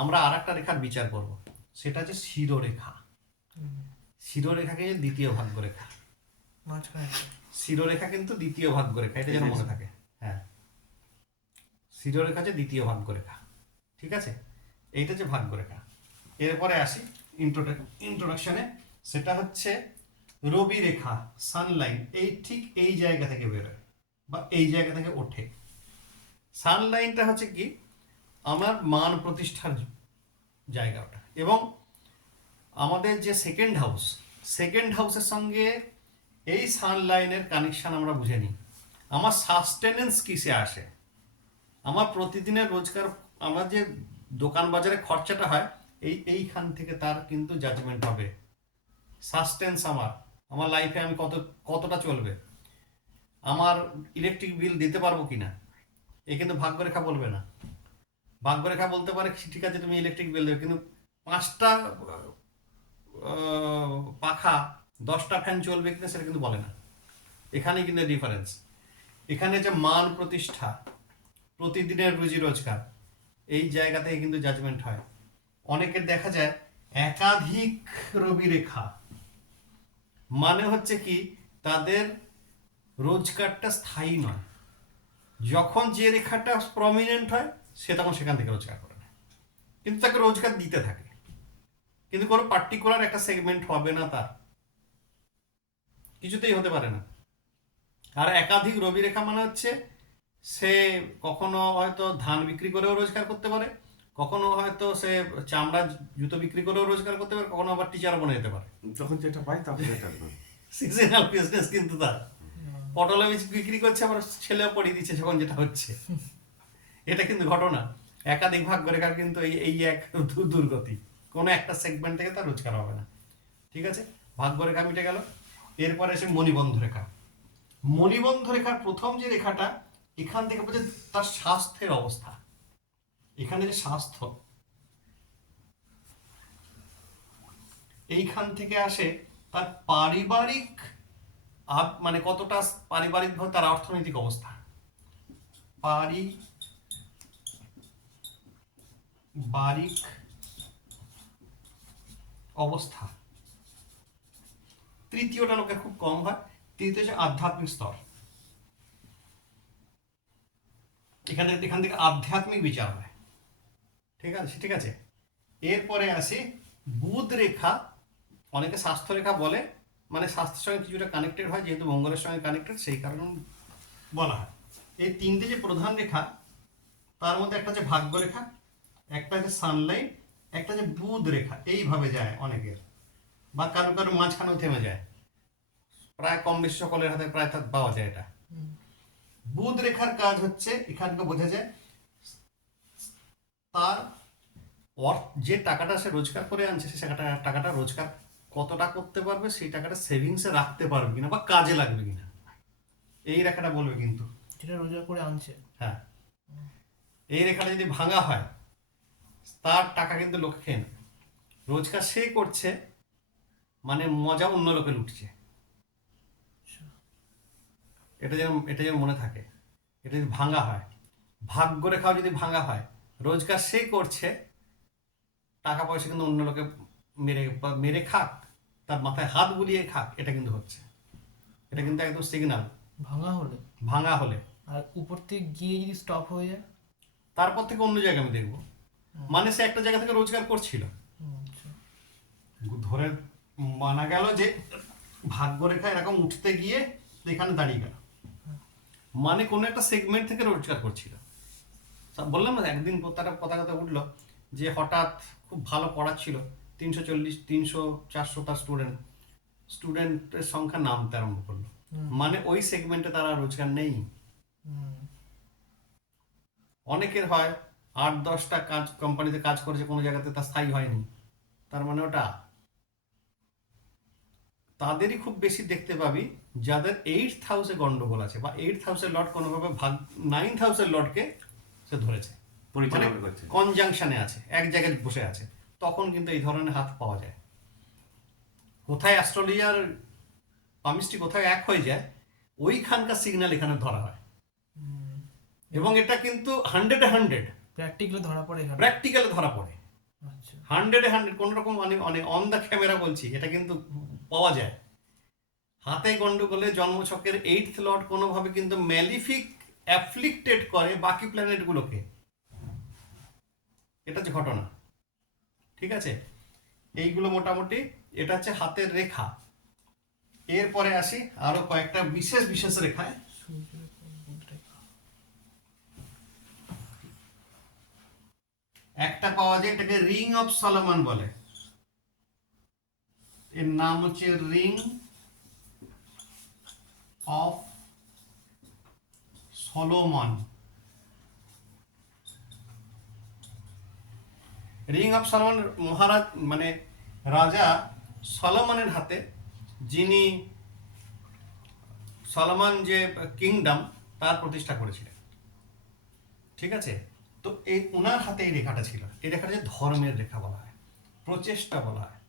আমরা আর একটা রেখার বিচার করব, সেটা হচ্ছে শিরোরেখা। শিরোরেখাকে দ্বিতীয় ভাগ্যরেখা, শিরোরেখা কিন্তু দ্বিতীয় ভাগ্যরেখা, এটা যেন মনে থাকে। হ্যাঁ, শিরোরেখা হচ্ছে দ্বিতীয় ভাগ্যরেখা, ঠিক আছে? এইটা যে ভাগ্যরেখা। এরপরে আসি ইন্ট্রোডাকশনে, সেটা হচ্ছে রবি রেখা, সানলাইন, এই ঠিক এই জায়গা থেকে বেরোয় বা এই জায়গা থেকে ওঠে। সানলাইনটা হচ্ছে কি আমার মান প্রতিষ্ঠার জায়গা ওটা, এবং আমাদের যে সেকেন্ড হাউসের সঙ্গে এই সানলাইনের কানেকশন আমরা বুঝে নিই। আমার সাস্টেনেন্স কিসে আসে, আমার প্রতিদিনের রোজগার, আমার যে দোকান বাজারে খরচাটা হয়, এইখান থেকে তার কিন্তু জাজমেন্ট হবে। সাস্টেন্স আমার লাইফে আমি কতটা চলবে, আমার ইলেকট্রিক বিল দিতে পারবো কিনা, এ কিন্তু ভাগ্যরেখা বলবে না। ভাগ্যরেখা বলতে পারে ঠিক আছে তুমি ইলেকট্রিক বিল দেবে, কিন্তু 5টা পাখা 10টা ফ্যান চলবে কিনা সেটা কিন্তু বলে না। এখানে কিন্তু ডিফারেন্স। এখানে যে মান প্রতিষ্ঠা, প্রতিদিনের রুজি রোজগার, এই জায়গা থেকে কিন্তু জাজমেন্ট হয়। অনেকের দেখা যায় একাধিক রবি রেখা, মানে হচ্ছে কি তাদের রোজগারটা স্থায়ী নয়। যখন যে রেখাটা প্রমিনেন্ট হয় সে তখন সেখান থেকে রোজগার করে নেয়, কিন্তু তাকে রোজগার দিতে থাকে, কিন্তু কোনো পার্টিকুলার একটা সেগমেন্ট হবে না, তার কিছুতেই হতে পারে না। আর একাধিক রবি রেখা মানে হচ্ছে সে কখনো হয়তো ধান বিক্রি করেও রোজগার করতে পারে, কখনো হয়তো সে চামড়া জুতো বিক্রি করেও রোজগার করতে পারে, কখনো আবার টিচারও বনে যেতে পারে। যখন যেটা পাই তখন যেটা সিজনাল বিজনেস কিন্তু তার। পটল বিক্রি করছে, আবার ছেলেও পড়িয়ে দিচ্ছে যখন যেটা হচ্ছে। এটা কিন্তু ঘটনা। একাধিক ভাগ্যরেখার কিন্তু এই এক দুর্গতি, কোনো একটা সেগমেন্ট থেকে তার রোজগার হবে না। ঠিক আছে, ভাগ্যরেখা মিটে গেল। এরপরে এসে মণিবন্ধ রেখা। মণিবন্ধ রেখার প্রথম যে রেখাটা, এখান থেকে বোঝে তার স্বাস্থ্যের অবস্থা। এখানে যে স্বাস্থ্য, এইখান থেকে আসে তার পারিবারিক, মানে কতটা পারিবারিকভাবে তার অর্থনৈতিক অবস্থা, পারিবারিক অবস্থা। তৃতীয়টা লোকের খুব কম হয়। তৃতীয় হচ্ছে আধ্যাত্মিক স্তর। এখান থেকে আধ্যাত্মিক বিচার হয়। ঠিক আছে। এরপরে আসি বুধ রেখা। অনেকে স্বাস্থ্য রেখা বলে, মানে স্বাস্থ্যের সঙ্গে কিছুটা কানেক্টেড হয়, যেহেতু মঙ্গলের সঙ্গে কানেক্টেড সেই কারণে বলা হয়। এই তিনটে যে প্রধান রেখা, তার মধ্যে একটা হচ্ছে ভাগ্য রেখা, একটা হচ্ছে সানলাইট, একটা হচ্ছে বুধ রেখা। এইভাবে যায় অনেকের, বা কারো কারো মাঝখানেও থেমে যায়। প্রায় কম বেশি সকলের হাতে প্রায় পাওয়া যায় এটা। বুধ রেখার কাজ হচ্ছে, এখানকে বোঝা যায় তার যে টাকাটা সে রোজগার করে আনছে, সে টাকাটা রোজগার কতটা করতে পারবে, সেই টাকাটা সেভিংসে রাখতে পারবে কিনা বা কাজে লাগবে কিনা, এই রেখাটা বলবে। কিন্তু যেটা রোজগার করে আনছে, হ্যাঁ, এই রেখাটা যদি ভাঙা হয়, তার টাকা কিন্তু লোকে খেয়ে নেবে। রোজগার সে করছে, মানে মজা অন্য লোকে লুটছে। এটা যেন মনে থাকে। এটা যদি ভাঙা হয়, ভাগ্য রেখাও যদি ভাঙা হয়, রোজগার সে করছে, টাকা পয়সা কিন্তু অন্য লোকে মেরে খাক, তার মাথায় হাত বুলিয়ে খাক, এটা কিন্তু হচ্ছে। এটা কিন্তু একদম সিগন্যাল। ভাঙা হলে আর উপর থেকে গিয়ে যদি স্টপ হয়ে যায়, তারপর থেকে অন্য জায়গায় আমি দেখবো। মানে সে একটা জায়গা থেকে রোজগার করছিল, ধরে মানা গেল যে ভাগ্যরেখা এরকম উঠতে গিয়ে এখানে দাঁড়িয়ে গেল, মানে কোনো একটা সেগমেন্ট থেকে রোজগার করছিল। বললাম না, একদিন পতাকাতে উঠলো যে হঠাৎ খুব ভালো পড়াচ্ছিল, 340, 300, 400 তার স্টুডেন্টের সংখ্যা নামতে আরম্ভ করলো, মানে ওই সেগমেন্টে তারা রোজগার নেই। অনেকের হয় 8-10টা কোম্পানিতে কাজ করেছে, কোনো জায়গাতে তার স্থায়ী হয়নি, তার মানে ওটা তাদেরই খুব বেশি দেখতে পাবি যাদের 8th হাউসে গন্ডগোল আছে, বা 8th হাউসের লর্ড কোনোভাবে 9th হাউসের লর্ডকে সে ধরেছে, কনজাংশনে আছে, এক জায়গায় বসে আছে, তখন কিন্তু এই ধরনের হাত পাওয়া যায়। কোথায় অ্যাস্ট্রোলজি আর পামিস্ট্রি কোথায় এক হয়ে যায়, ওইখানকার সিগন্যাল এখানে ধরা হয়, এবং এটা কিন্তু 100-100 প্র্যাকটিক্যালি ধরা পড়ে। প্র্যাকটিক্যালি ধরা পড়ে। 100-এ 100, কোনো রকম মানে অন দ্য ক্যামেরা বলছি, এটা কিন্তু পাওয়া যায়। হাতে গন্ডগোলে জন্মছকের 8th লর্ড কোনোভাবে কিন্তু ম্যালিফিক অ্যাফ্লিক্টেড করে বাকি প্ল্যানেটগুলোকে, এটা হচ্ছে ঘটনা। ঠিক আছে, এইগুলো মোটামুটি এটা হচ্ছে হাতের রেখা। এরপরে আসি আরো কয়েকটা বিশেষ বিশেষ রেখায়। সূর্যের উপর বুধ রেখা। একটা পাওয়া যায়, এটাকে রিং অফ সলোমন বলে। এর নাম হচ্ছে ring of Solomon. Ring of Solomon মহারাজ মানে রাজা সলোমনের হাতে, যিনি সলোমন যে কিংডম তার প্রতিষ্ঠা করেছিলেন। ঠিক আছে, তো এই ওনার হাতে এই রেখাটা ছিল। এই রেখাটা যে ধর্মের রেখা বলা হয়, প্রচেষ্টা বলা হয়,